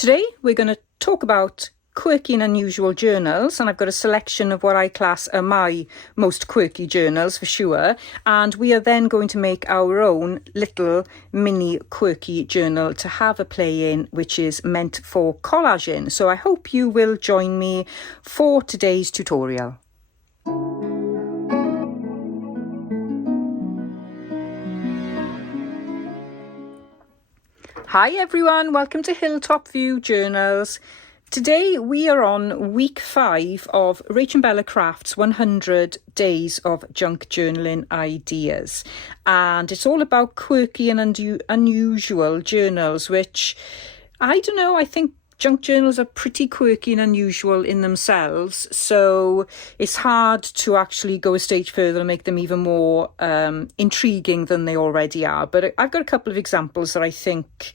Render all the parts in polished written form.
Today we're going to talk about quirky and unusual journals, and I've got a selection of what I class are my most quirky journals for sure, and we are then going to make our own little mini quirky journal to have a play in, which is meant for collaging. So I hope you will join me for today's tutorial. Hi everyone, welcome to Hilltop View Journals. Today we are on week 5 of RachandBella Crafts 100 Days of Junk Journaling Ideas, and it's all about quirky and unusual journals, which I don't know, I think junk journals are pretty quirky and unusual in themselves, so it's hard to actually go a stage further and make them even more intriguing than they already are. But I've got a couple of examples that I think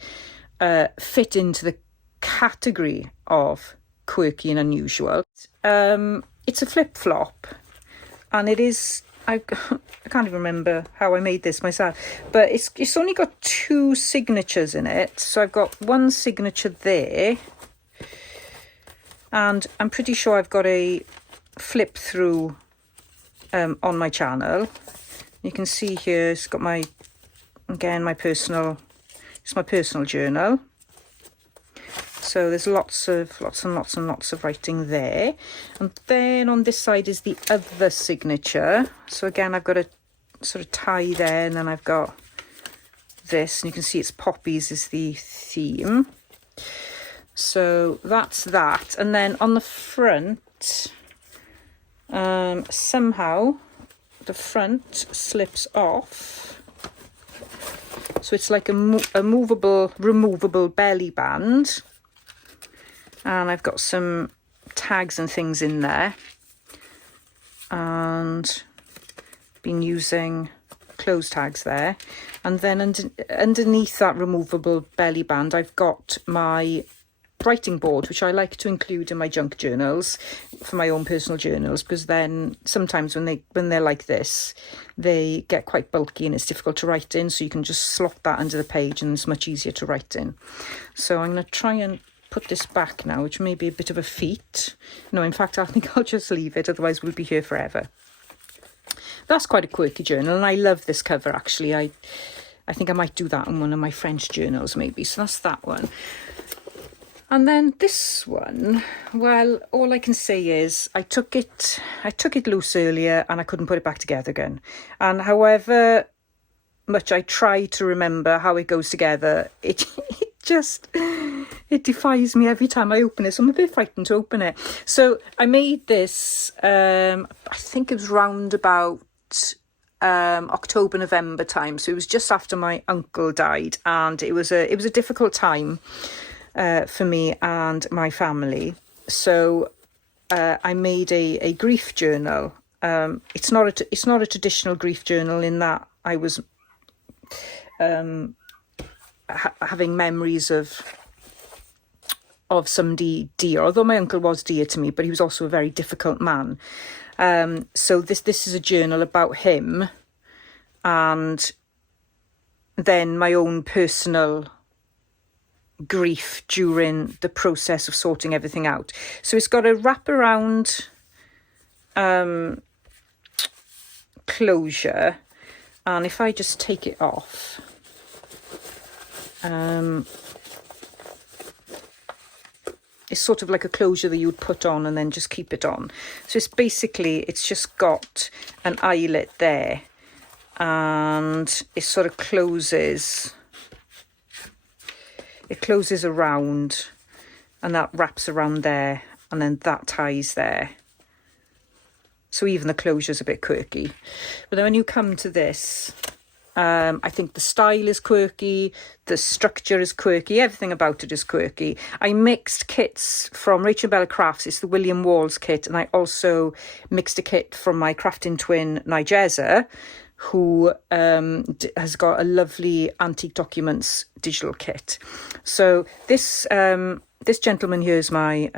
fit into the category of quirky and unusual. It's a flip-flop, and it is, I can't even remember how I made this myself, but it's only got 2 signatures in it. So I've got one signature there, and I'm pretty sure I've got a flip through on my channel. You can see here it's got my, again, my personal journal. So there's lots and lots of writing there. And then on this side is the other signature. So again, I've got a sort of tie there, and then I've got this, and you can see it's poppies is the theme. So that's that. And then on the front, somehow the front slips off. So it's like a removable belly band. And I've got some tags and things in there. And been using clothes tags there. And then underneath that removable belly band, I've got my writing board, which I like to include in my junk journals for my own personal journals, because then sometimes when they're like this, they get quite bulky and it's difficult to write in, so you can just slot that under the page and it's much easier to write in. So I'm going to try and put this back now, which may be a bit of a feat. No, in fact, I think I'll just leave it, otherwise we'll be here forever. That's quite a quirky journal, and I love this cover actually. I think I might do that in one of my French journals maybe. So that's that one. And then this one, well, all I can say is I took it loose earlier and I couldn't put it back together again. And however much I try to remember how it goes together, it defies me every time I open it. So I'm a bit frightened to open it. So I made this, I think it was round about October, November time. So it was just after my uncle died, and it was a difficult time for me and my family. So I made a grief journal. It's not a traditional grief journal in that I was having memories of somebody dear, although my uncle was dear to me, but he was also a very difficult man. So this is a journal about him, and then my own personal grief during the process of sorting everything out. So it's got a wraparound closure, and if I just take it off, it's sort of like a closure that you would put on and then just keep it on. So it's just got an eyelet there, and it sort of closes. It closes around, and that wraps around there, and then that ties there. So even the closure's a bit quirky. But then when you come to this, I think the style is quirky, the structure is quirky, everything about it is quirky. I mixed kits from RachandBella Crafts, it's the William Walls kit, and I also mixed a kit from my crafting twin, Nigeza, who has got a lovely antique documents digital kit. So this gentleman here is my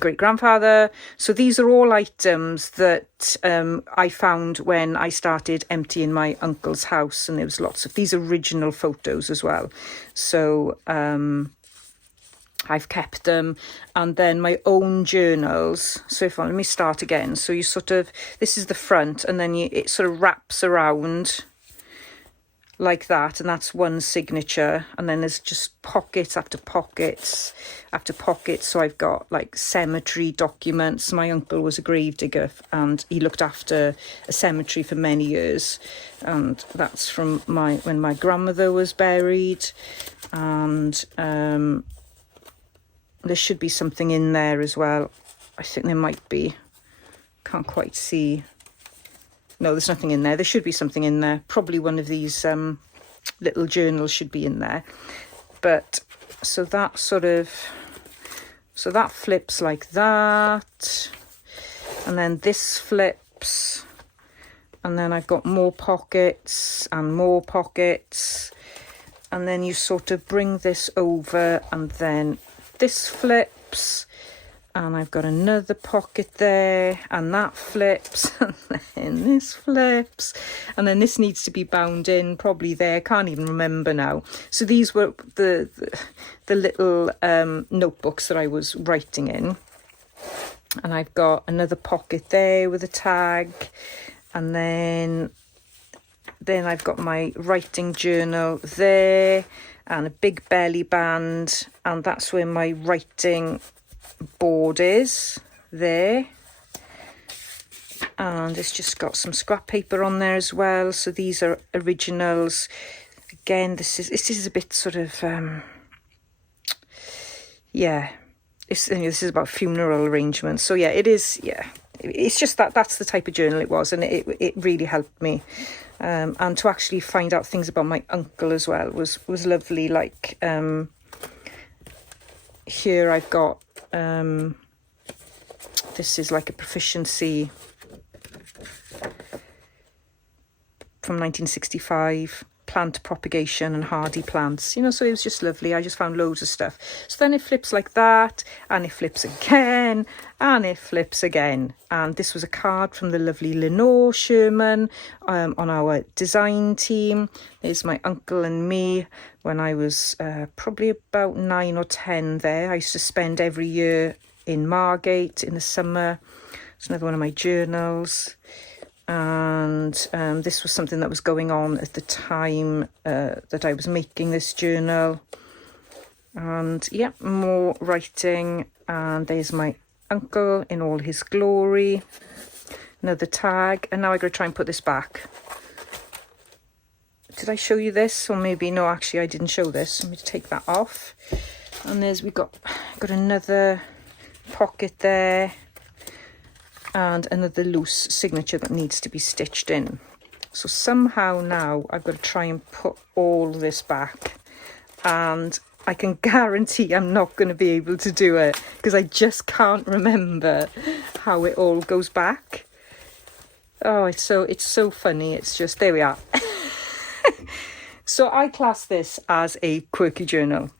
great-grandfather. So these are all items that I found when I started emptying my uncle's house, and there was lots of these original photos as well. So I've kept them. And then my own journals. So if let me start again. So you sort of, this is the front, and then it sort of wraps around like that, and that's one signature. And then there's just pockets after pockets after pockets. So I've got like cemetery documents. My uncle was a gravedigger, and he looked after a cemetery for many years, and that's from when my grandmother was buried. And there should be something in there as well. I think there might be, can't quite see. No, there's nothing in there. There should be something in there. Probably one of these little journals should be in there. But so that that flips like that. And then this flips. And then I've got more pockets and more pockets. And then you sort of bring this over, and then this flips. And I've got another pocket there, and that flips, and then this flips, and then this needs to be bound in, probably there, can't even remember now. So these were the little notebooks that I was writing in. And I've got another pocket there with a tag, and then I've got my writing journal there, and a big belly band, and that's where my writing board is there. And it's just got some scrap paper on there as well. So these are originals. Again, this is a bit sort of yeah, this is about funeral arrangements. So yeah, it is. Yeah, it's just that's the type of journal it was, and it really helped me. And to actually find out things about my uncle as well was lovely. Like here I've got this is like a proficiency from 1965, plant propagation and hardy plants, you know, so it was just lovely. I just found loads of stuff. So then it flips like that, and it flips again, and it flips again. And this was a card from the lovely Lenore Sherman on our design team. There's my uncle and me when I was probably about 9 or 10 there. I used to spend every year in Margate in the summer. It's another one of my journals. And this was something that was going on at the time that I was making this journal. And yeah, more writing. And there's my uncle in all his glory. Another tag. And now I'm going to try and put this back. Did I show you this? Or maybe, no, actually I didn't show this. Let me take that off. And we've got another pocket there. And another loose signature that needs to be stitched in. So somehow now I've got to try and put all this back. And I can guarantee I'm not going to be able to do it, because I just can't remember how it all goes back. Oh, it's so funny. It's just, there we are. So I class this as a quirky journal.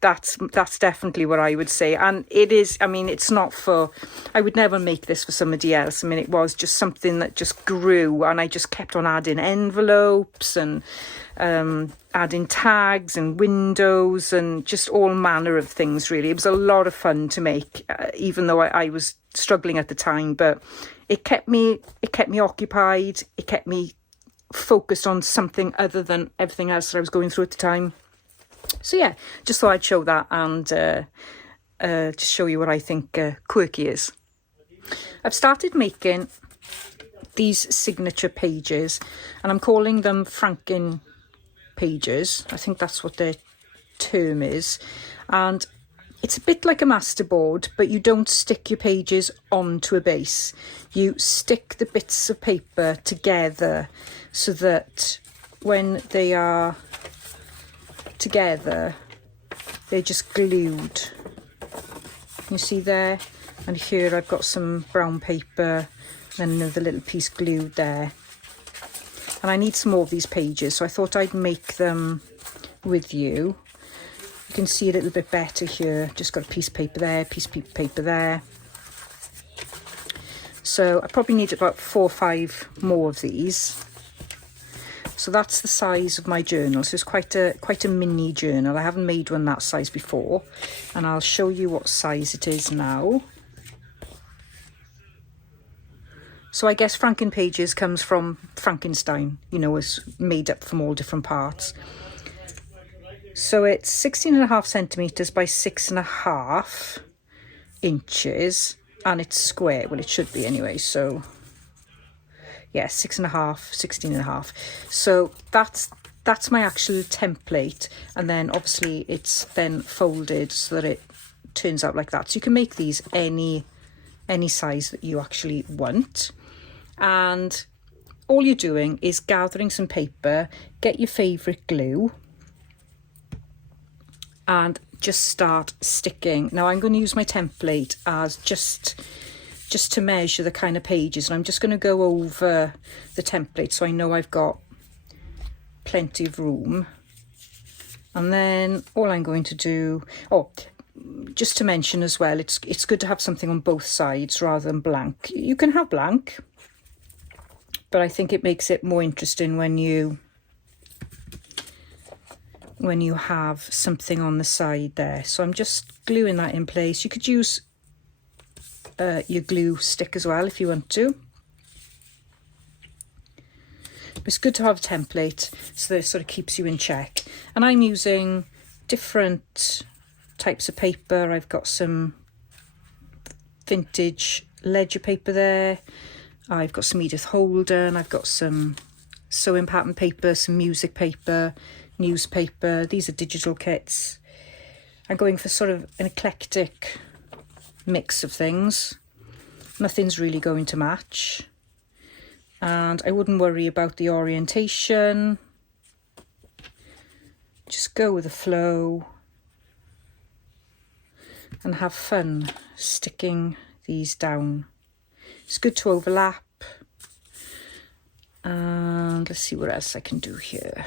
That's definitely what I would say. And it is, I mean, it's not for, I would never make this for somebody else. I mean, it was just something that just grew, and I just kept on adding envelopes and adding tags and windows and just all manner of things, really. It was a lot of fun to make, even though I was struggling at the time, but it kept me occupied. It kept me focused on something other than everything else that I was going through at the time. So yeah, just thought I'd show that and just show you what I think quirky is. I've started making these signature pages, and I'm calling them franken pages. I think that's what their term is. And it's a bit like a masterboard, but you don't stick your pages onto a base. You stick the bits of paper together so that when they are together, they're just glued. You see there? And here I've got some brown paper and another little piece glued there. And I need some more of these pages, so I thought I'd make them with you. You can see a little bit better here. Just got a piece of paper there, piece of paper there. So I probably need about 4 or 5 more of these. So that's the size of my journal. So it's quite a mini journal. I haven't made one that size before, and I'll show you what size it is now. So I guess Franken pages comes from Frankenstein, you know, it's made up from all different parts. So it's 16.5 centimetres by 6.5 inches, and it's square. Well, it should be anyway. So yeah, 6.5, 16.5. So that's my actual template, and then obviously it's then folded so that it turns out like that. So you can make these any size that you actually want. And all you're doing is gathering some paper, get your favourite glue, and just start sticking. Now I'm going to use my template as just to measure the kind of pages, and I'm just going to go over the template so I know I've got plenty of room. And then all I'm going to do, just to mention as well, it's good to have something on both sides rather than blank. You can have blank, but I think it makes it more interesting when you have something on the side there. So I'm just gluing that in place. You could use your glue stick as well if you want to. But it's good to have a template so that it sort of keeps you in check. And I'm using different types of paper. I've got some vintage ledger paper there. I've got some Edith Holden. I've got some sewing pattern paper, some music paper, newspaper. These are digital kits. I'm going for sort of an eclectic mix of things. Nothing's really going to match, and I wouldn't worry about the orientation. Just go with the flow and have fun sticking these down. It's good to overlap. And let's see what else I can do here.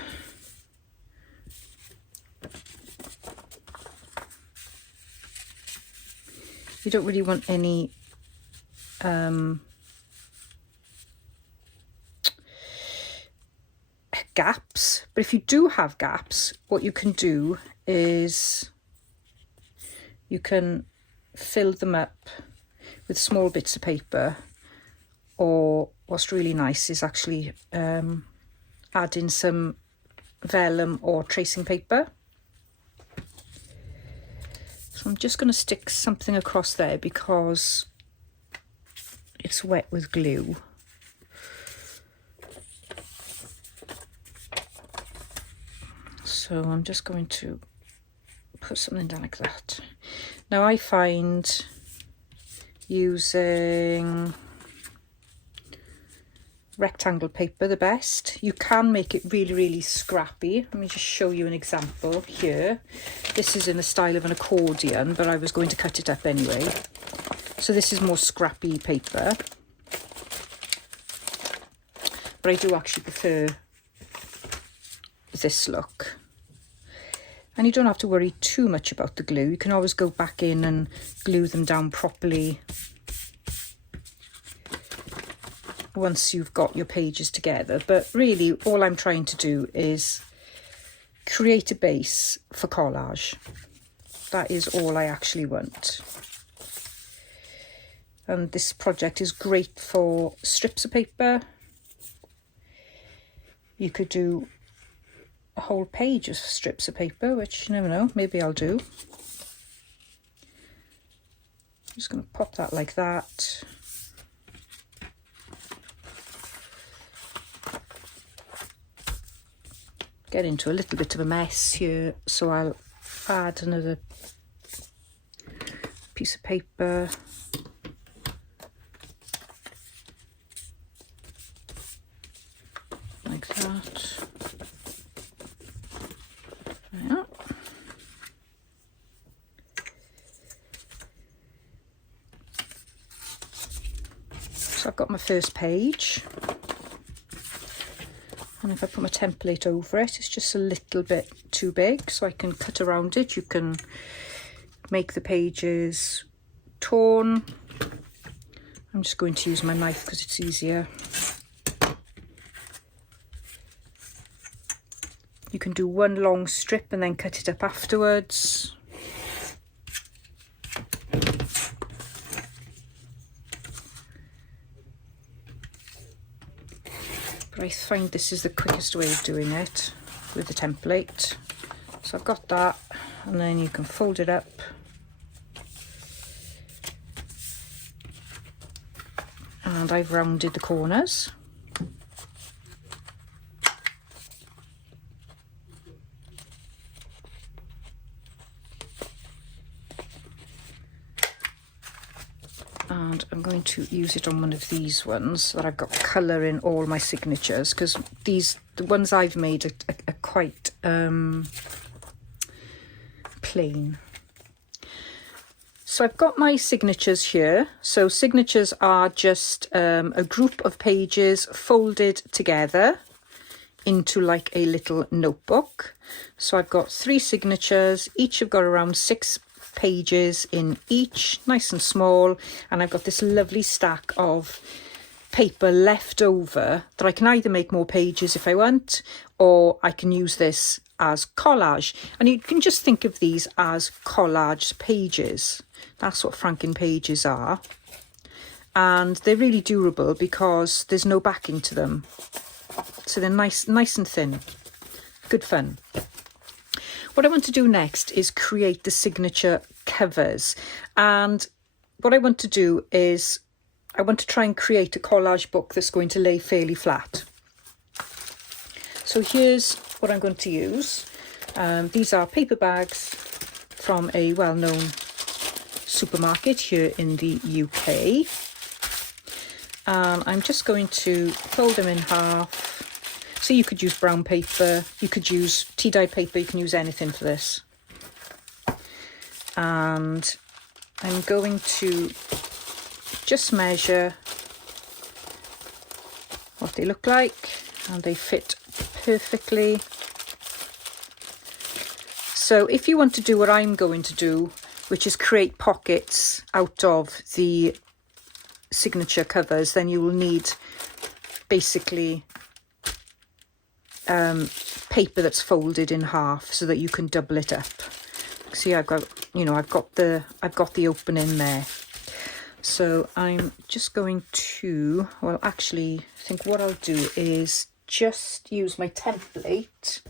You don't really want any gaps, but if you do have gaps, what you can do is you can fill them up with small bits of paper, or what's really nice is actually adding some vellum or tracing paper. So I'm just going to stick something across there because it's wet with glue. So I'm just going to put something down like that. Now I find using rectangle paper the best. You can make it really, really scrappy. Let me just show you an example here. This is in the style of an accordion, but I was going to cut it up anyway. So this is more scrappy paper, but I do actually prefer this look. And you don't have to worry too much about the glue. You can always go back in and glue them down properly once you've got your pages together. But really all I'm trying to do is create a base for collage. That is all I actually want. And this project is great for strips of paper. You could do a whole page of strips of paper, which you never know, maybe I'll do. I'm just going to pop that like that. Get into a little bit of a mess here, so I'll add another piece of paper. Like that. Yeah. So I've got my first page. And if I put my template over it, it's just a little bit too big, so I can cut around it. You can make the pages torn. I'm just going to use my knife because it's easier. You can do one long strip and then cut it up afterwards. But I find this is the quickest way of doing it with the template. So I've got that, and then you can fold it up. And I've rounded the corners. And I'm going to use it on one of these ones so that I've got colour in all my signatures, because the ones I've made are quite plain. So I've got my signatures here. So signatures are just a group of pages folded together into like a little notebook. So I've got 3 signatures, each have got around 6 pages in each, nice and small, and I've got this lovely stack of paper left over that I can either make more pages if I want, or I can use this as collage. And you can just think of these as collage pages. That's what franken pages are, and they're really durable because there's no backing to them, so they're nice and thin. Good fun. What I want to do next is create the signature covers, and what I want to do is I want to try and create a collage book that's going to lay fairly flat. So here's what I'm going to use. These are paper bags from a well-known supermarket here in the UK. I'm just going to fold them in half. So you could use brown paper, you could use tea-dyed paper, you can use anything for this. And I'm going to just measure what they look like, and they fit perfectly. So if you want to do what I'm going to do, which is create pockets out of the signature covers, then you will need basically paper that's folded in half so that you can double it up. See, I've got the opening there. So I'm just going to, well, actually, I think what I'll do is just use my template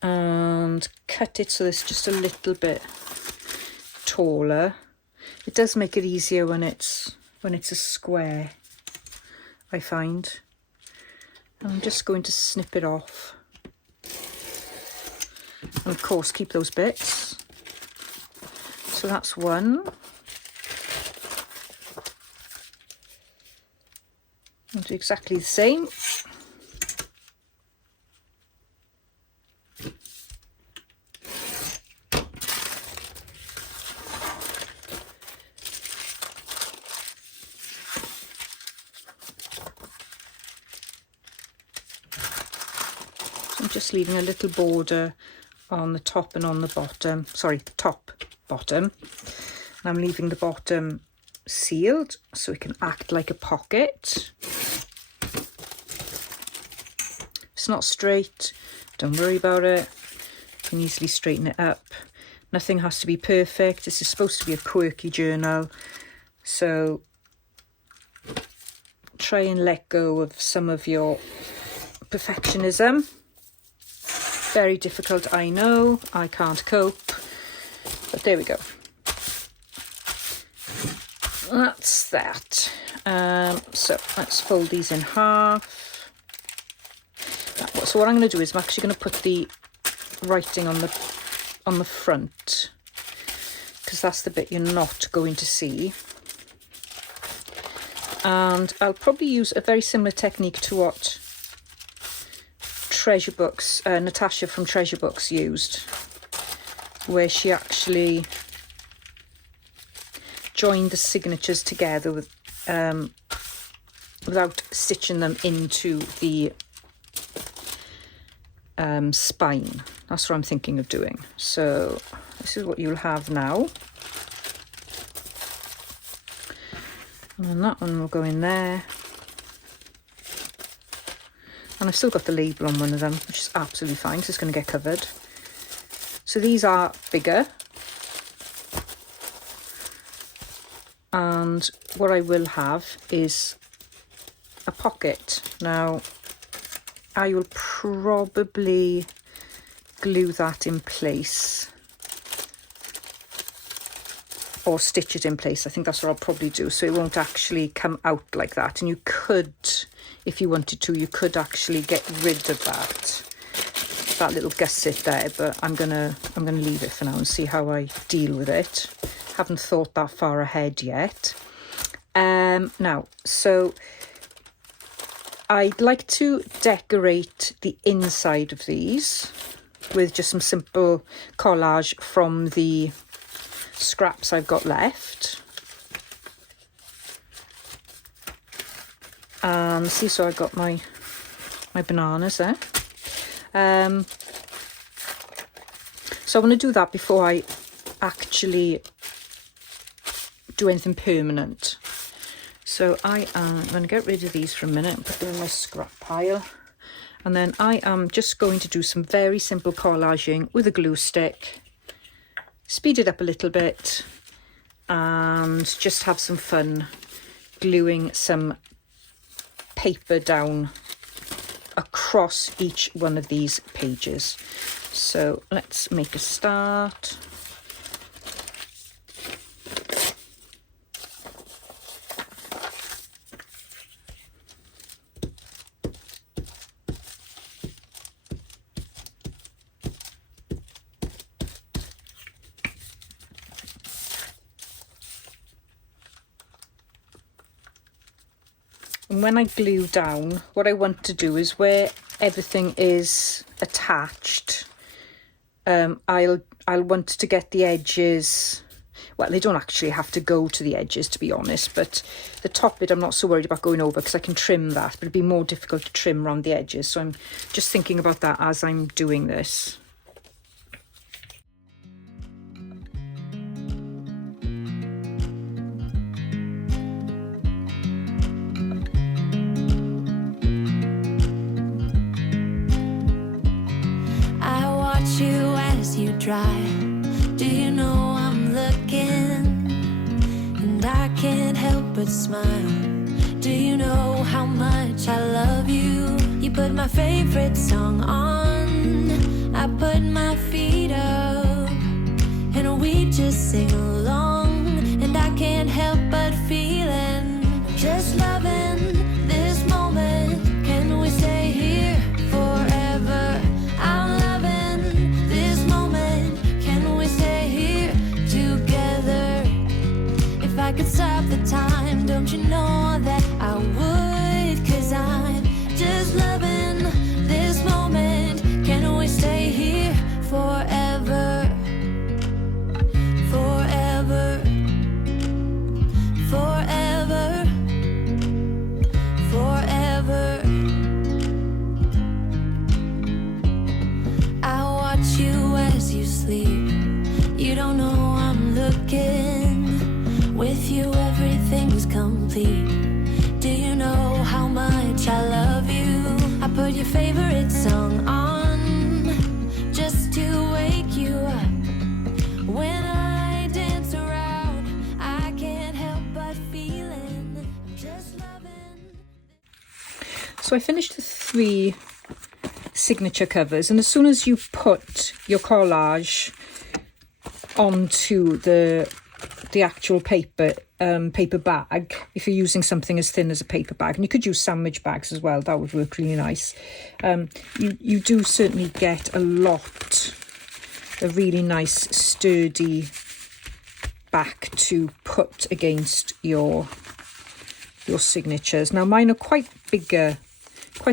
and cut it so it's just a little bit taller. It does make it easier when it's a square, I find. I'm just going to snip it off, and of course keep those bits. So that's one. I'll do exactly the same. I'm just leaving a little border on the top and on the bottom, sorry, top, bottom. And I'm leaving the bottom sealed so it can act like a pocket. It's not straight, don't worry about it. You can easily straighten it up. Nothing has to be perfect. This is supposed to be a quirky journal, so try and let go of some of your perfectionism. Very difficult, I know. I can't cope, but there we go. That's that. So let's fold these in half. So what I'm going to do is I'm actually going to put the writing on the front, because that's the bit you're not going to see. And I'll probably use a very similar technique to what Treasure Books, Natasha from Treasure Books used, where she actually joined the signatures together with without stitching them into the spine. That's what I'm thinking of doing. So this is what you'll have now, and then that one will go in there. And I've still got the label on one of them, which is absolutely fine because it's going to get covered. So these are bigger. And what I will have is a pocket. Now, I will probably glue that in place or stitch it in place. I think that's what I'll probably do, so it won't actually come out like that. And you could, if you wanted to, you could actually get rid of that little gusset there, but I'm gonna leave it for now and see how I deal with it. Haven't thought that far ahead yet. Now, so I'd like to decorate the inside of these with just some simple collage from the scraps I've got left. And see, so I've got my bananas there. So I want to do that before I actually do anything permanent. So I am going to get rid of these for a minute and put them in my scrap pile. And then I am just going to do some very simple collaging with a glue stick. Speed it up a little bit and just have some fun gluing some paper down across each one of these pages. So let's make a start. And when I glue down, what I want to do is where everything is attached, I'll want to get the edges, well, they don't actually have to go to the edges, to be honest, but the top bit I'm not so worried about going over because I can trim that, but it'd be more difficult to trim around the edges. So I'm just thinking about that as I'm doing this. You as you drive, do you know I'm looking, and I can't help but smile. Do you know how much I love you? You put my favorite song on, I put my feet up, and we just sing along, and I can't help but feeling, just loving this moment. Can we stay here forever? I'm loving this moment. Can we stay here together? If I could stop the time, don't you know that I would? 'Cause I'm just loving this moment. Can we stay here forever? Forever. Forever. Forever. I watch you as you sleep. You don't know I'm looking. With you everything's complete. Do you know how much I love you? I put your favorite song on just to wake you up. When I dance around, I can't help but feeling just loving. So I finished the 3 signature covers, and as soon as you put your collage onto the actual paper bag, if you're using something as thin as a paper bag, and you could use sandwich bags as well, that would work really nice, you do certainly get a really nice sturdy back to put against your signatures. Now mine are quite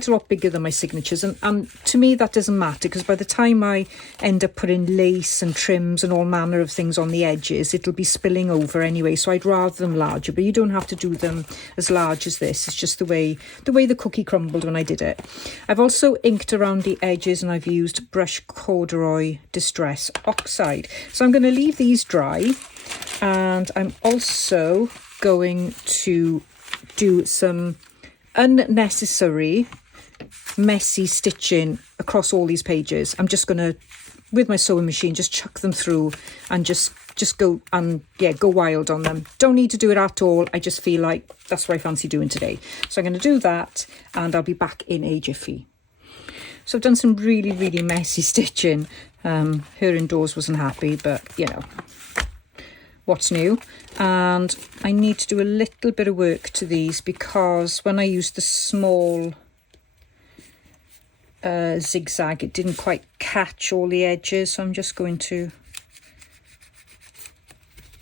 a lot bigger than my signatures, and to me that doesn't matter, because by the time I end up putting lace and trims and all manner of things on the edges, it'll be spilling over anyway, so I'd rather them larger. But you don't have to do them as large as this. It's just the way the cookie crumbled when I did it. I've also inked around the edges, and I've used Brush Corduroy Distress Oxide. So I'm going to leave these dry, and I'm also going to do some unnecessary messy stitching across all these pages, I'm just going to, with my sewing machine, just chuck them through and just go and, yeah, go wild on them. Don't need to do it at all. I just feel like that's what I fancy doing today. So I'm going to do that and I'll be back in a jiffy. So I've done some really, really messy stitching. Her indoors wasn't happy, but, you know, what's new? And I need to do a little bit of work to these because when I used the small zigzag, it didn't quite catch all the edges. So I'm just going to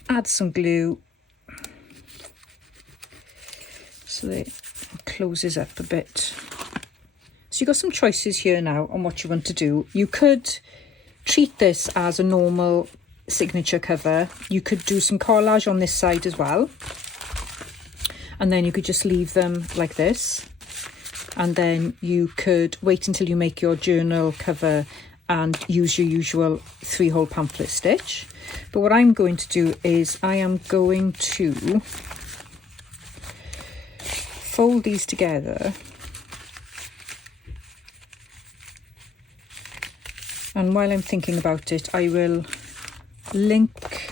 add some glue so that it closes up a bit. So you've got some choices here now on what you want to do. You could treat this as a normal signature cover. You could do some collage on this side as well, and then you could just leave them like this, and then you could wait until you make your journal cover and use your usual 3-hole pamphlet stitch. But what I'm going to do is I am going to fold these together, and while I'm thinking about it, I will link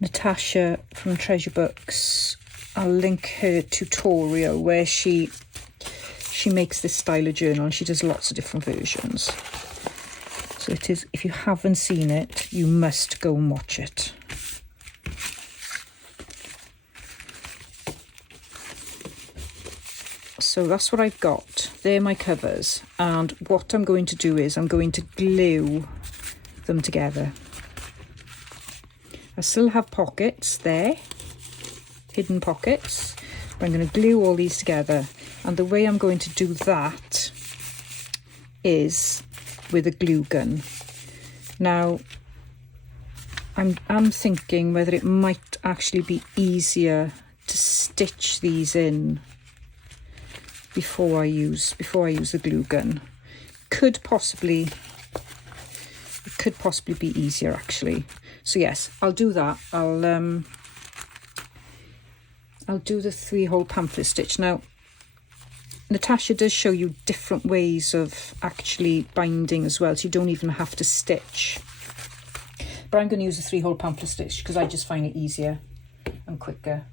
Natasha from Treasure Books. I'll link her tutorial where she makes this style of journal, and she does lots of different versions. So it is, if you haven't seen it, you must go and watch it. So that's what I've got. They're my covers, and what I'm going to do is I'm going to glue them together. I still have pockets there, hidden pockets, but I'm going to glue all these together, and the way I'm going to do that is with a glue gun. Now I'm thinking whether it might actually be easier to stitch these in before I use the glue gun. It could possibly be easier actually. So yes, I'll do that. I'll do the 3-hole pamphlet stitch. Now Natasha does show you different ways of actually binding as well, so you don't even have to stitch. But I'm going to use a 3-hole pamphlet stitch because I just find it easier and quicker.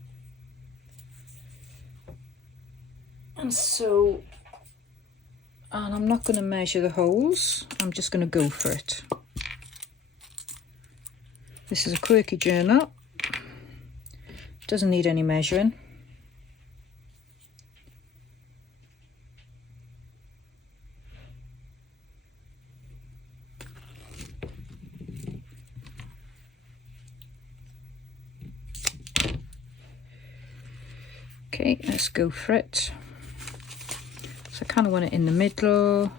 And I'm not going to measure the holes, I'm just going to go for it. This is a Quirky journal, doesn't need any measuring. Okay, let's go for it. So I kind of want it in the middle,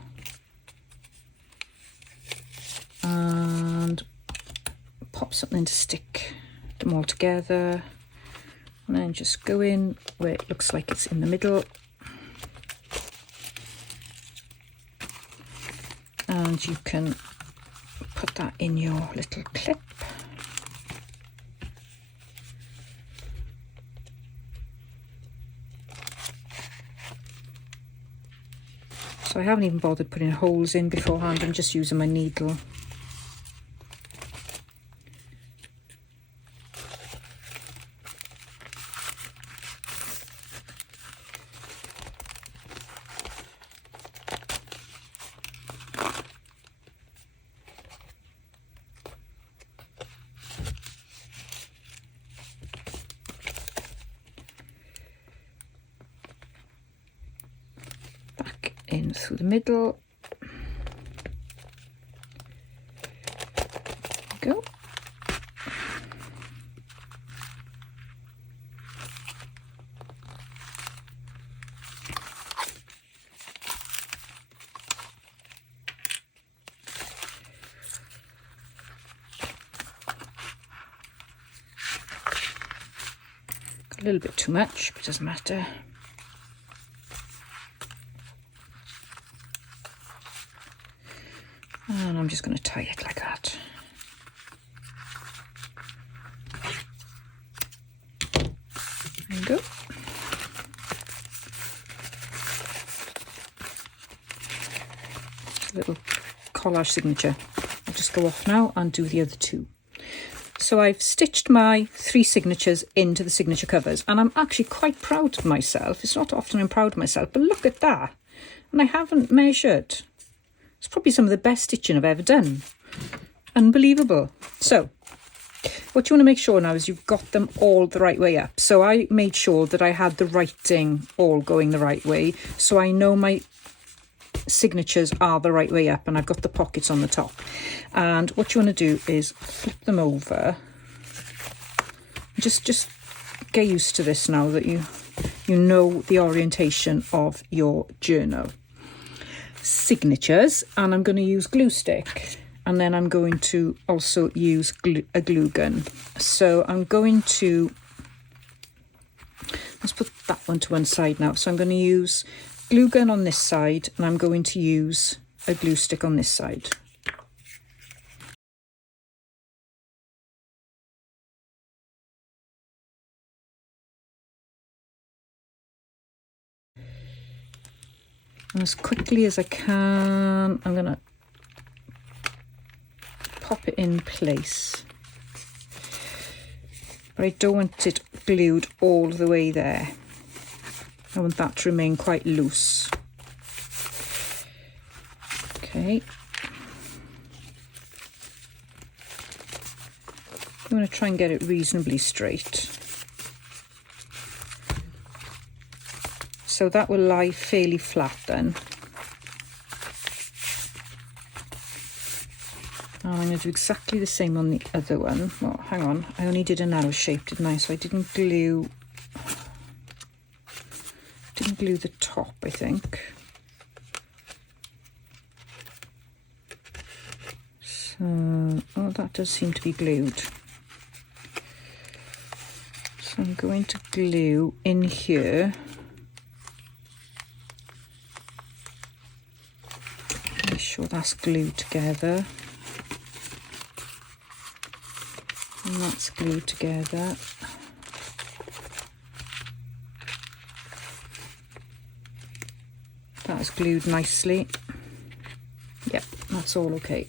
and pop something to stick them all together, and then just go in where it looks like it's in the middle, and you can put that in your little clip. So I haven't even bothered putting holes in beforehand, I'm just using my needle. In through the middle. Go. Got a little bit too much, but it doesn't matter. And I'm just going to tie it like that. There you go. Collage signature. I'll just go off now and do the other two. So I've stitched my 3 signatures into the signature covers, and I'm actually quite proud of myself. It's not often I'm proud of myself, but look at that. And I haven't measured. It's probably some of the best stitching I've ever done. Unbelievable. So what you want to make sure now is you've got them all the right way up. So I made sure that I had the writing all going the right way, so I know my signatures are the right way up, and I've got the pockets on the top. And what you want to do is flip them over. Just get used to this now that you know the orientation of your journal. Signatures, and I'm going to use glue stick, and then I'm going to also use a glue gun. So I'm going to, let's put that one to one side now. So I'm going to use glue gun on this side, and I'm going to use a glue stick on this side. And as quickly as I can, I'm going to pop it in place. But I don't want it glued all the way there. I want that to remain quite loose. Okay. I'm going to try and get it reasonably straight. So that will lie fairly flat then. And I'm going to do exactly the same on the other one. Well, hang on, I only did an arrow shape, didn't I? So I didn't glue the top, I think. So, oh, that does seem to be glued. So I'm going to glue in here. Make sure that's glued together. And that's glued together. That is glued nicely. Yep, that's all okay.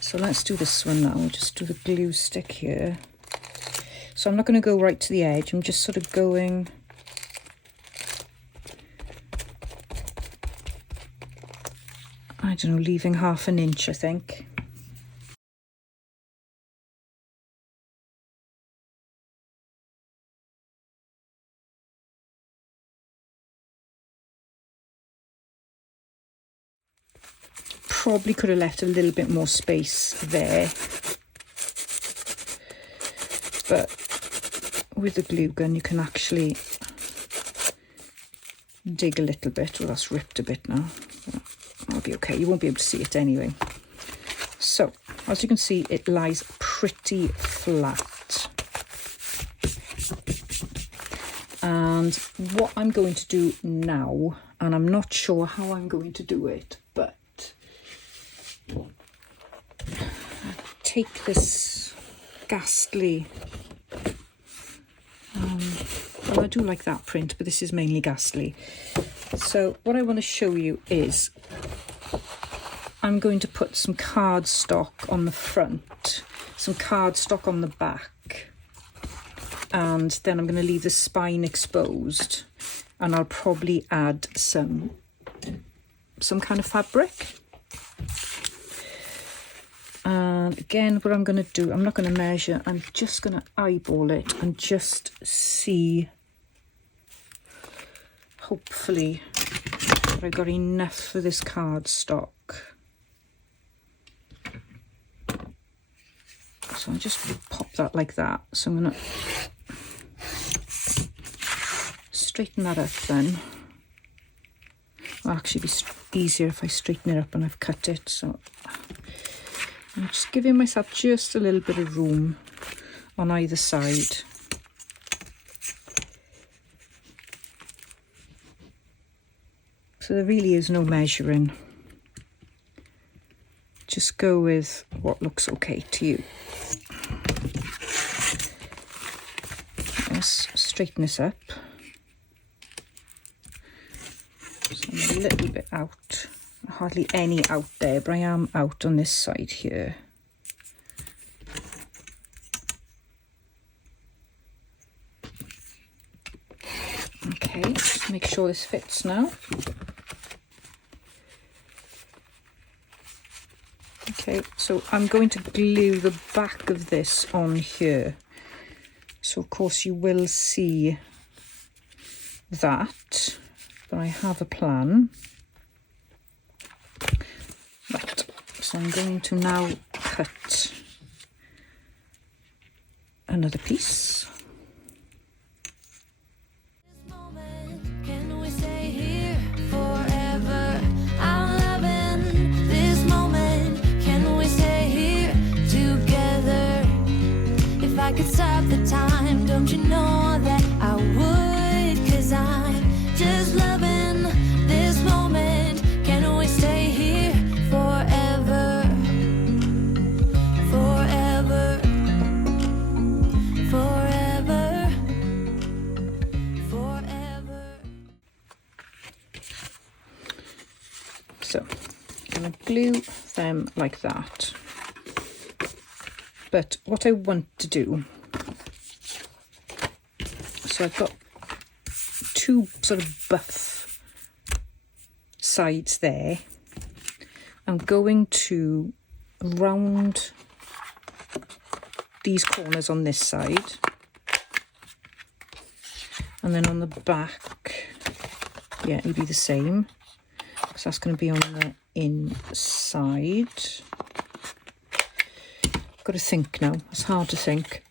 So let's do this one now. We'll just do the glue stick here. So I'm not going to go right to the edge. I'm just sort of going I don't know, leaving ½ an inch, I think. Probably could have left a little bit more space there, but with the glue gun you can actually dig a little bit. Well, that's ripped a bit now. That'll be okay. You won't be able to see it anyway. So as you can see, it lies pretty flat. And what I'm going to do now, and I'm not sure how I'm going to do it, but take this ghastly, well, I do like that print, but this is mainly ghastly. So what I want to show you is I'm going to put some cardstock on the front, some cardstock on the back, and then I'm going to leave the spine exposed, and I'll probably add some kind of fabric. And again, what I'm going to do, I'm not going to measure, I'm just going to eyeball it and just see, hopefully, that I got enough for this cardstock. So I'll just pop that like that. So I'm going to straighten that up then. It'll actually be easier if I straighten it up and I've cut it. So I'm just giving myself just a little bit of room on either side. So there really is no measuring. Just go with what looks okay to you. Let's straighten this up. So I'm a little bit out. hardly any out there, but I am out on this side here. Okay, just make sure this fits now. Okay, so I'm going to glue the back of this on here. So of course you will see that, but I have a plan. Right, so I'm going to now cut another piece. Can we stay here forever? I'm loving this moment. Can we stay here together? If I could stop the time, don't you know that I would? 'Cause I'm just loving this moment. Can we stay here forever? Forever. Forever. Forever. So I'm going to glue them like that. But what I want to do, so I've got two sort of buff sides there. I'm going to round these corners on this side, and then on the back, yeah, it'll be the same. So that's going to be on the inside. Got to think now. It's hard to think.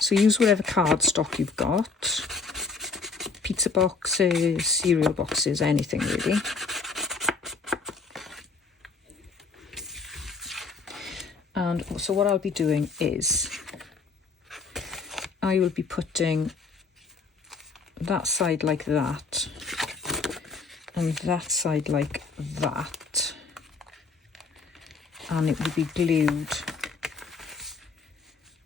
So use whatever cardstock you've got. Pizza boxes, cereal boxes, anything really. And so what I'll be doing is I will be putting that side like that and that side like that, and it will be glued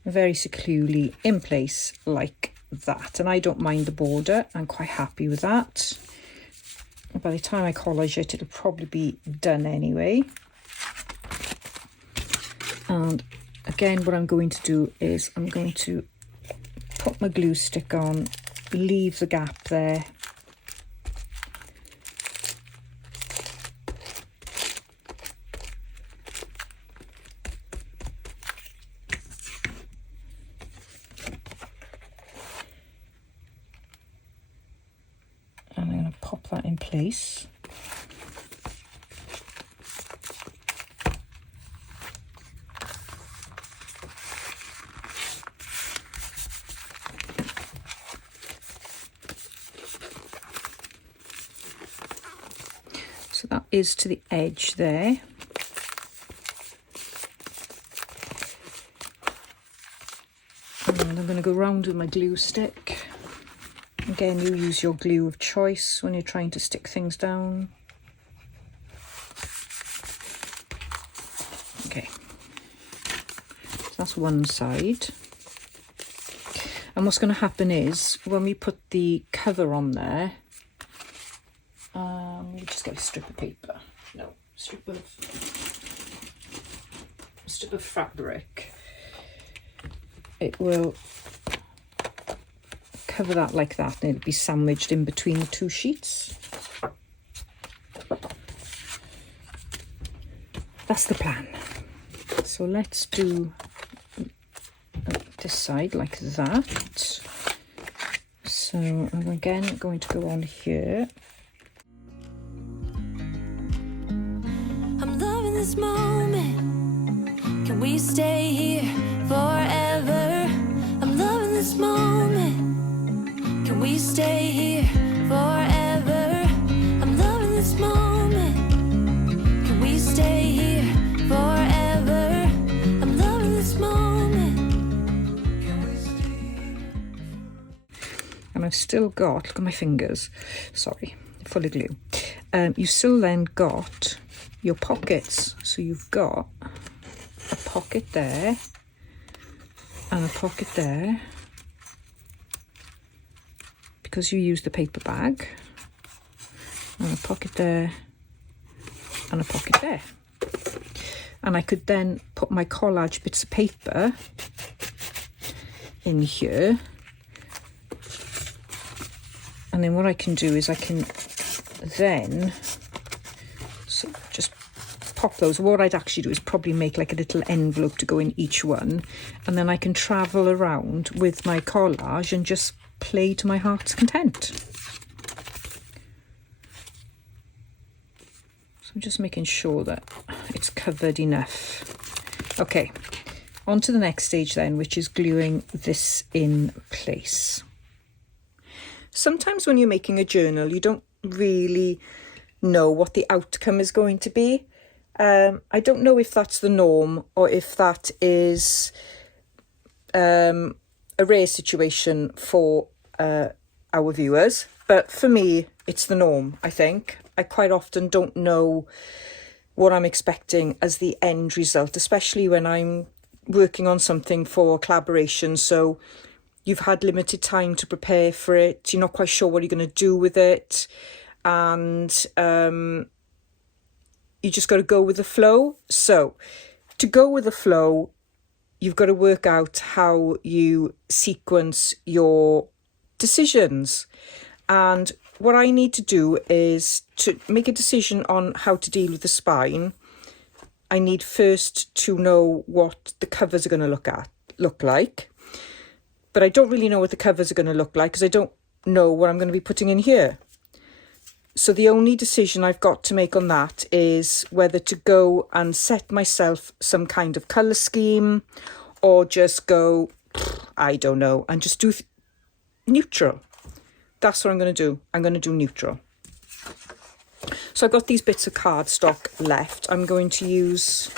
very securely in place like that. And I don't mind the border, I'm quite happy with that. By the time I collage it, it'll probably be done anyway. And again, what I'm going to do is I'm going to put my glue stick on, leave the gap there, and I'm going to pop that in place. So that is to the edge there. And I'm going to go round with my glue stick. Again, you use your glue of choice when you're trying to stick things down. Okay, so that's one side. And what's going to happen is when we put the cover on there, we'll just get a strip of paper. No, strip of fabric. It will cover that like that, and it'll be sandwiched in between the two sheets. That's the plan. So let's do this side like that. So I'm again going to go on here. I'm loving this moment. Can we stay here forever? I'm loving this moment. Can we stay here forever? I'm loving this moment. Can we stay here forever? I'm loving this moment. And I've still got, look at my fingers, sorry, full of glue. You've still then got your pockets. So you've got a pocket there, and a pocket there, because you use the paper bag, and a pocket there, and a pocket there. And I could then put my collage bits of paper in here, and then what I can do is I can then just pop those. What I'd actually do is probably make like a little envelope to go in each one, and then I can travel around with my collage and just play to my heart's content. So I'm just making sure that it's covered enough. Okay, on to the next stage then, which is gluing this in place. Sometimes when you're making a journal, you don't really know what the outcome is going to be. I don't know if that's the norm or if that is a rare situation for our viewers, but for me it's the norm. I think I quite often don't know what I'm expecting as the end result, especially when I'm working on something for collaboration. So you've had limited time to prepare for it, you're not quite sure what you're going to do with it, and you just got to go with the flow. So to go with the flow, you've got to work out how you sequence your decisions. And what I need to do is to make a decision on how to deal with the spine. I need first to know what the covers are going to look like. But I don't really know what the covers are going to look like because I don't know what I'm going to be putting in here. So the only decision I've got to make on that is whether to go and set myself some kind of colour scheme, or just go, I don't know, and just do neutral. That's what I'm going to do. I'm going to do neutral. So I've got these bits of cardstock left. I'm going to use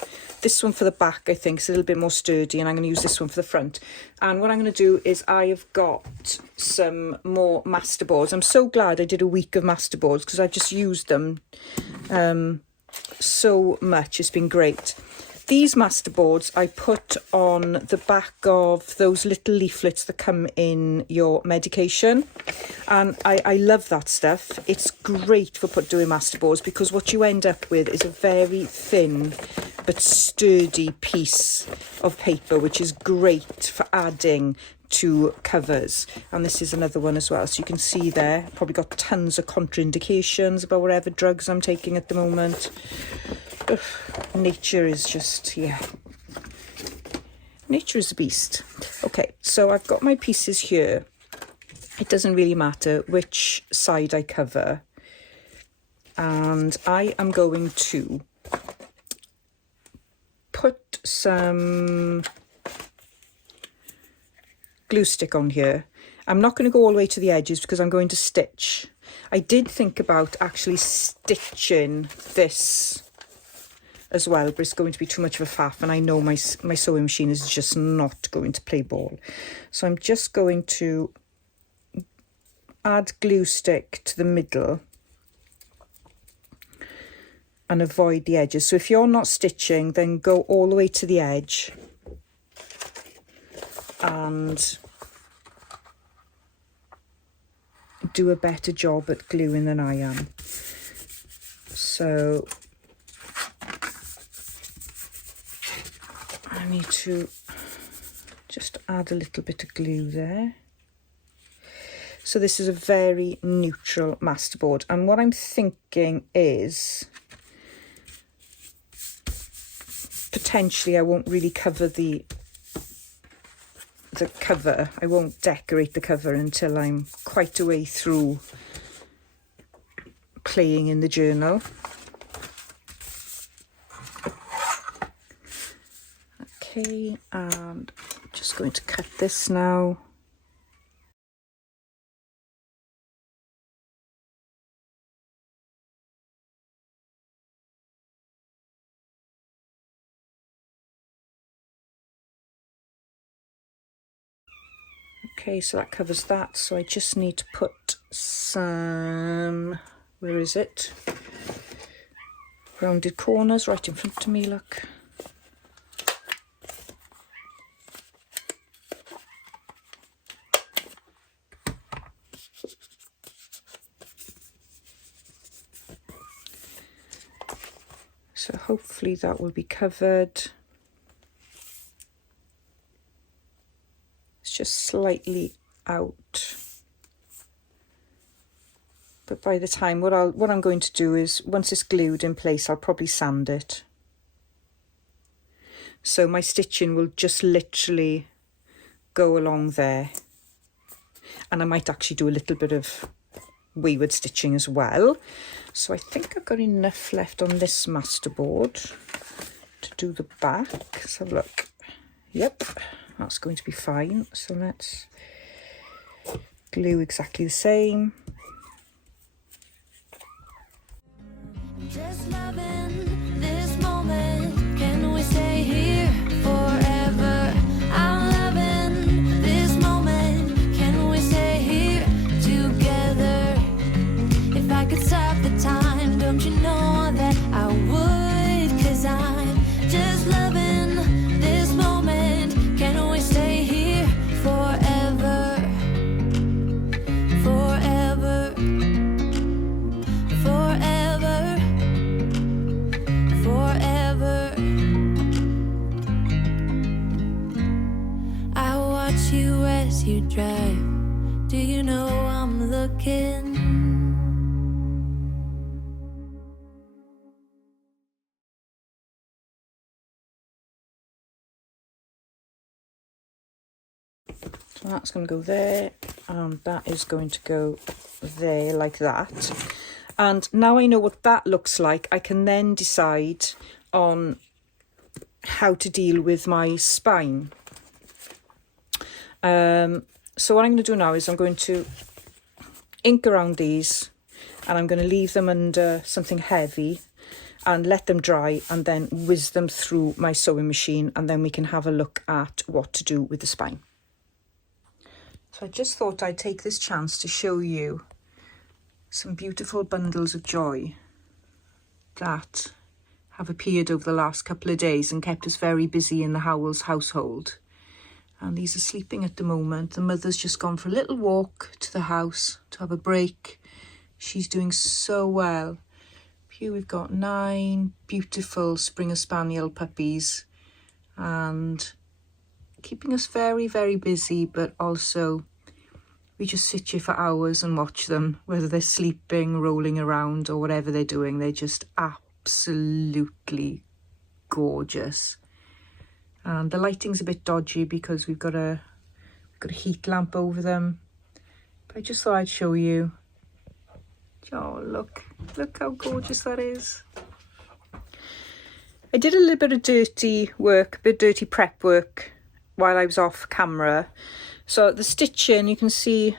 this one for the back. I think it's a little bit more sturdy, and I'm going to use this one for the front. And what I'm going to do is I have got some more masterboards. I'm so glad I did a week of masterboards because I've just used them so much. It's been great. These masterboards I put on the back of those little leaflets that come in your medication, and I love that stuff. It's great for doing masterboards because what you end up with is a very thin but sturdy piece of paper, which is great for adding to covers. And this is another one as well, so you can see there probably got tons of contraindications about whatever drugs I'm taking at the moment. Ugh, nature is just, yeah, nature is a beast. Okay, so I've got my pieces here. It doesn't really matter which side I cover, and I am going to put some glue stick on here. I'm not going to go all the way to the edges because I'm going to stitch. I did think about actually stitching this as well, but it's going to be too much of a faff, and I know my sewing machine is just not going to play ball. So I'm just going to add glue stick to the middle and avoid the edges. So if you're not stitching, then go all the way to the edge and do a better job at gluing than I am. So I need to just add a little bit of glue there. So this is a very neutral masterboard, and what I'm thinking is potentially I won't really cover the cover. I won't decorate the cover until I'm quite a way through playing in the journal. Okay, and I'm just going to cut this now. Okay, so that covers that. So I just need to put some, where is it? Rounded corners right in front of me, look. So hopefully that will be covered. It's just slightly out. But by the time, what I'm going to do is, once it's glued in place, I'll probably sand it. So my stitching will just literally go along there. And I might actually do a little bit of wayward stitching as well. So I think I've got enough left on this masterboard to do the back. Let's have a look. Yep, that's going to be fine. So let's glue exactly the same. Just loving this moment. Can we stay here forever? I'm loving this moment. Can we stay here together? If I could stop the time, don't you know that I would? 'Cause I'm just loving this moment. Can we stay here forever? Forever. Forever. Forever. I watch you as you drive. Do you know I'm looking? So that's going to go there, and that is going to go there like that. And now I know what that looks like, I can then decide on how to deal with my spine. So what I'm going to do now is I'm going to ink around these, and I'm going to leave them under something heavy and let them dry, and then whiz them through my sewing machine, and then we can have a look at what to do with the spine. So I just thought I'd take this chance to show you some beautiful bundles of joy that have appeared over the last couple of days and kept us very busy in the Howells household. And these are sleeping at the moment. The mother's just gone for a little walk to the house to have a break. She's doing so well. Here we've got 9 beautiful Springer Spaniel puppies, and keeping us very, very busy, but also we just sit here for hours and watch them, whether they're sleeping, rolling around, or whatever they're doing. They're just absolutely gorgeous. And the lighting's a bit dodgy because we've got a heat lamp over them. But I just thought I'd show you. Oh, look how gorgeous that is. I did a little bit of dirty work, dirty prep work while I was off camera. So the stitching, you can see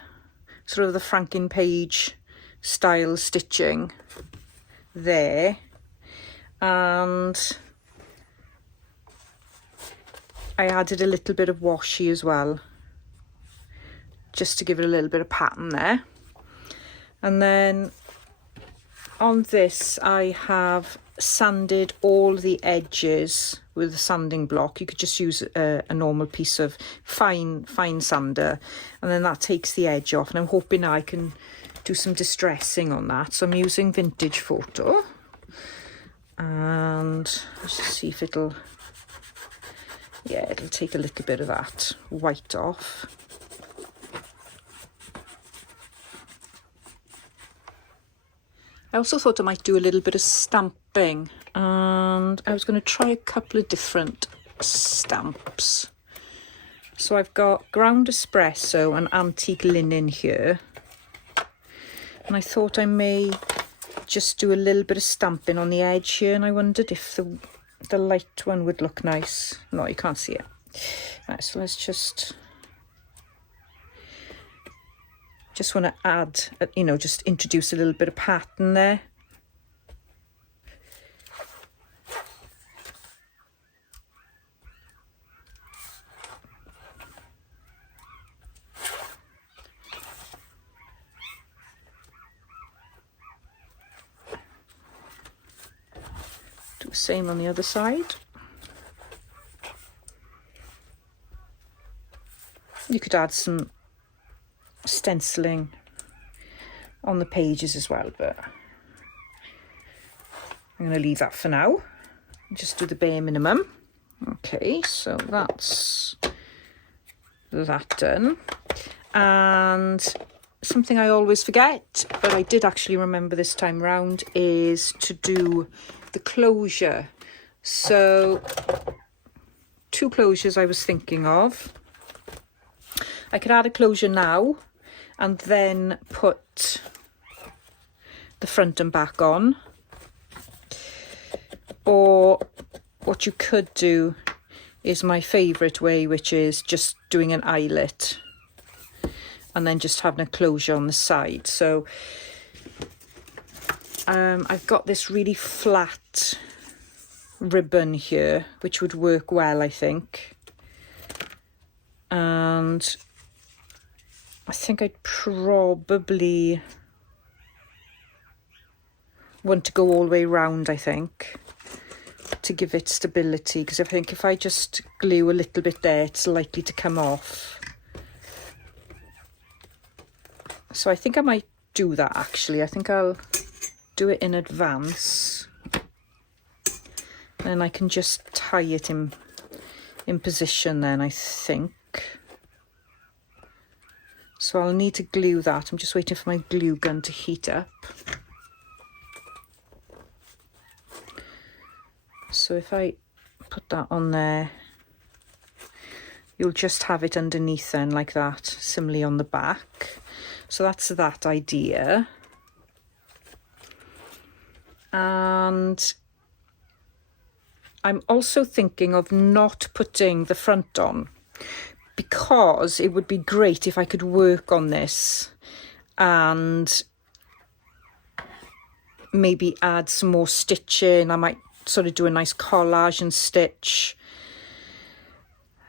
sort of the franken-style stitching there. And I added a little bit of washi as well, just to give it a little bit of pattern there. And then on this, I have sanded all the edges with a sanding block. You could just use a normal piece of fine sander, and then that takes the edge off. And I'm hoping I can do some distressing on that. So I'm using Vintage Photo, and let's just see if it'll take a little bit of that white off. I also thought I might do a little bit of stamping, and I was going to try a couple of different stamps. So I've got ground espresso and antique linen here, and I thought I may just do a little bit of stamping on the edge here, and I wondered if the light one would look nice. No, you can't see it. Right, so let's just want to add, just introduce a little bit of pattern there. Do the same on the other side. You could add some stenciling on the pages as well, but I'm going to leave that for now. just do the bare minimum. Okay, so that's that done. And something I always forget, but I did actually remember this time round, is to do the closure. So 2 closures I was thinking of. I could add a closure now and then put the front and back on. Or what you could do is my favourite way, which is just doing an eyelet and then just having a closure on the side. So I've got this really flat ribbon here, which would work well, I think. And I think I'd probably want to go all the way round, I think, to give it stability, because I think if I just glue a little bit there, it's likely to come off. So I think I might do that actually. I think I'll do it in advance. And I can just tie it in position then, I think. So I'll need to glue that. I'm just waiting for my glue gun to heat up. So if I put that on there, you'll just have it underneath then like that, similarly on the back. So that's that idea. And I'm also thinking of not putting the front on, because it would be great if I could work on this and maybe add some more stitching. I might sort of do a nice collage and stitch.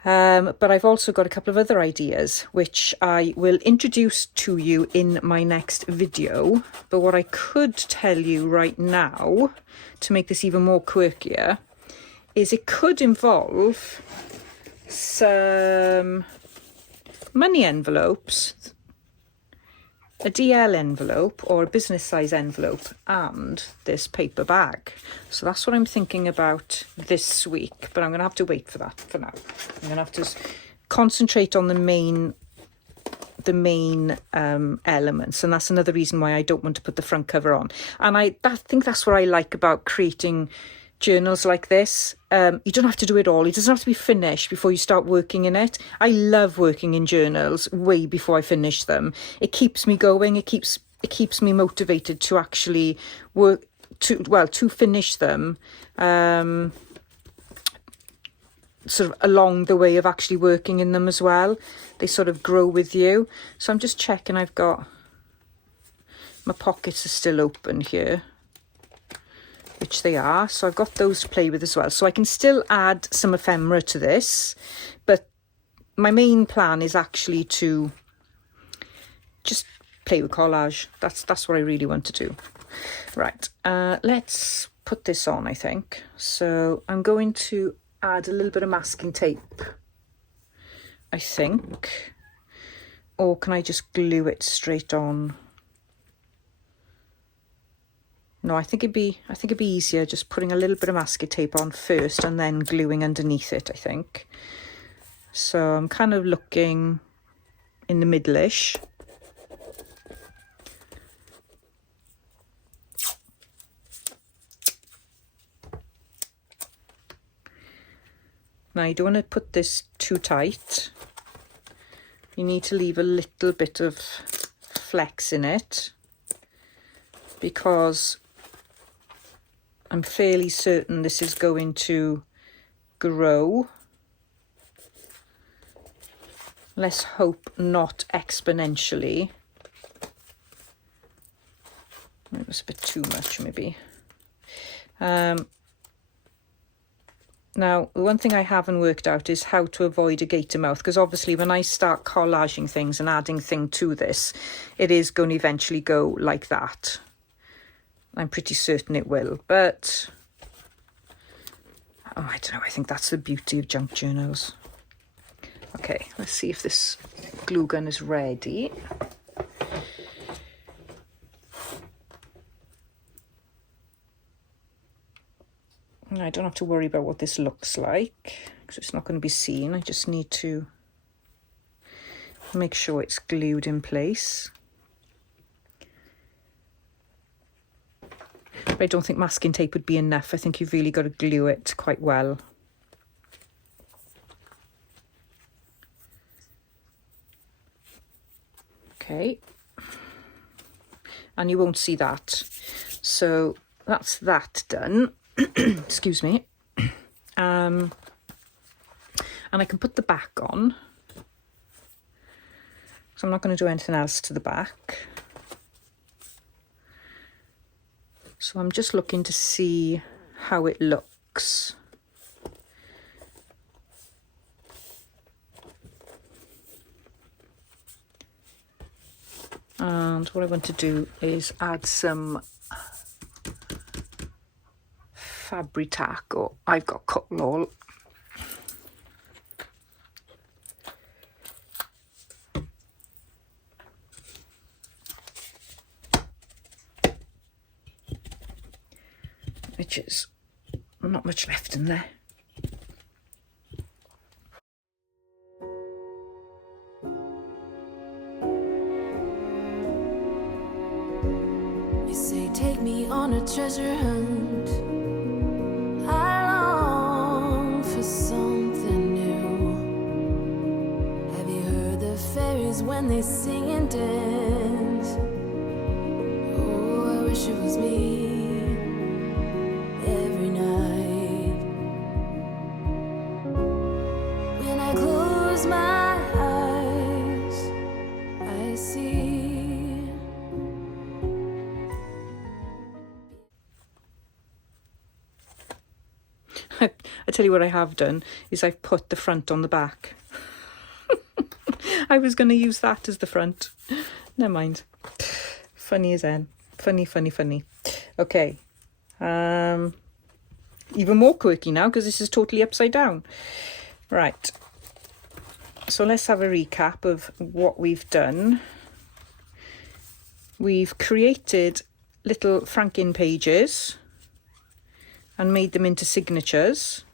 But I've also got a couple of other ideas which I will introduce to you in my next video. But what I could tell you right now, to make this even more quirkier, is it could involve some money envelopes, a DL envelope or a business size envelope, and this paper bag. So that's what I'm thinking about this week, but I'm going to have to wait for that for now. I'm going to have to concentrate on the main elements, and that's another reason why I don't want to put the front cover on. And I think that's what I like about creating journals like this. You don't have to do it all. It doesn't have to be finished before you start working in it. I love working in journals way before I finish them. It keeps me going. It keeps me motivated to actually work to finish them, sort of along the way of actually working in them as well. They sort of grow with you. So I'm just checking I've got my pockets are still open here, which they are. So I've got those to play with as well. So I can still add some ephemera to this, but my main plan is actually to just play with collage. That's what I really want to do. Right, let's put this on, I think. So I'm going to add a little bit of masking tape, I think. Or can I just glue it straight on? No, I think it'd be easier just putting a little bit of masking tape on first and then gluing underneath it, I think. So I'm kind of looking in the middle-ish. Now you don't want to put this too tight. You need to leave a little bit of flex in it, because I'm fairly certain this is going to grow. Let's hope not exponentially. It was a bit too much, maybe. Now, the one thing I haven't worked out is how to avoid a gator mouth, because obviously when I start collaging things and adding things to this, it is going to eventually go like that. I'm pretty certain it will, but oh, I don't know, I think that's the beauty of junk journals. Okay, let's see if this glue gun is ready. I don't have to worry about what this looks like because it's not going to be seen. I just need to make sure it's glued in place. But I don't think masking tape would be enough. I think you've really got to glue it quite well. Okay. And you won't see that. So that's that done. Excuse me. And I can put the back on. So I'm not going to do anything else to the back. So I'm just looking to see how it looks. And what I want to do is add some Fabri-Tac, or I've got cotton wool. Which is not much left in there. You say take me on a treasure hunt. I long for something new. Have you heard the fairies when they sing and dance? Oh, I wish it was me. Every night when I close my eyes, I see. I tell you what I have done is I've put the front on the back. I was going to use that as the front. Never mind. Funny as hen. Funny, funny, funny. Okay. Even more quirky now because this is totally upside down. Right. So let's have a recap of what we've done. We've created little franken pages and made them into signatures.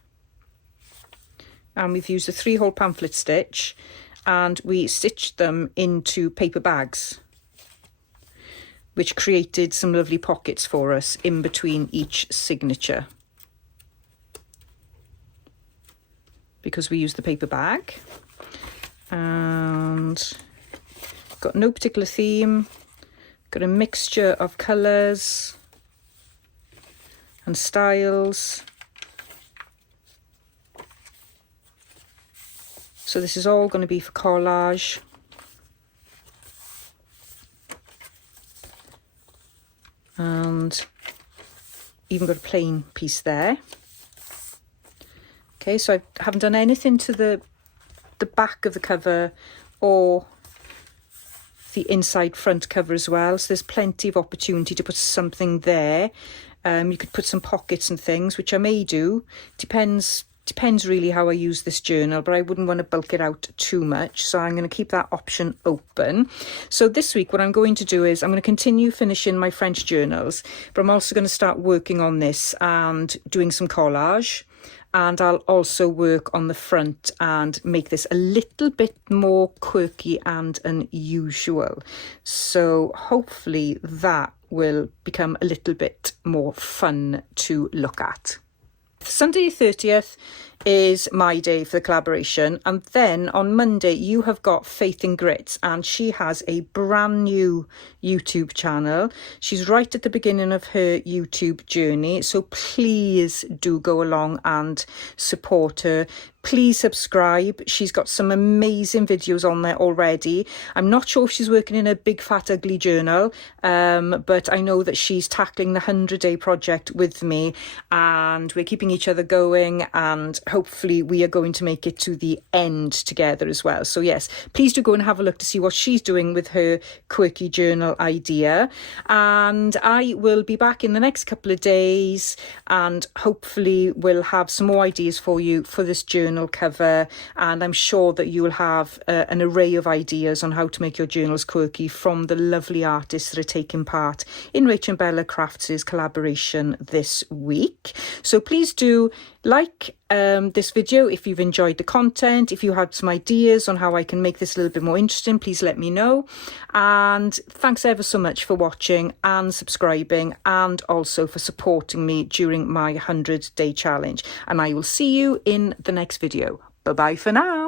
And we've used a 3-hole pamphlet stitch and we stitched them into paper bags, which created some lovely pockets for us in between each signature. Because we used the paper bag. And got no particular theme. Got a mixture of colours and styles. So this is all going to be for collage. And even got a plain piece there. Okay, so I haven't done anything to the back of the cover or the inside front cover as well. So there's plenty of opportunity to put something there. You could put some pockets and things, which I may do. Depends really how I use this journal, but I wouldn't want to bulk it out too much, so I'm going to keep that option open. So this week what I'm going to do is I'm going to continue finishing my French journals, but I'm also going to start working on this and doing some collage, and I'll also work on the front and make this a little bit more quirky and unusual. So hopefully that will become a little bit more fun to look at. Sunday 30th is my day for the collaboration, and then on Monday you have got Faith in Grits, and she has a brand new YouTube channel. She's right at the beginning of her YouTube journey, so please do go along and support her. Please subscribe. She's got some amazing videos on there already. I'm not sure if she's working in a big fat ugly journal, but I know that she's tackling the 100-day project with me, and we're keeping each other going, and hopefully hopefully we are going to make it to the end together as well. So yes, please do go and have a look to see what she's doing with her quirky journal idea. And I will be back in the next couple of days, and hopefully we'll have some more ideas for you for this journal cover. And I'm sure that you will have an array of ideas on how to make your journals quirky from the lovely artists that are taking part in RachandBella Crafts' collaboration this week. So please do like this video if you've enjoyed the content. If you have some ideas on how I can make this a little bit more interesting, please let me know. And thanks ever so much for watching and subscribing, and also for supporting me during my 100-day challenge. And I will see you in the next video. Bye bye for now.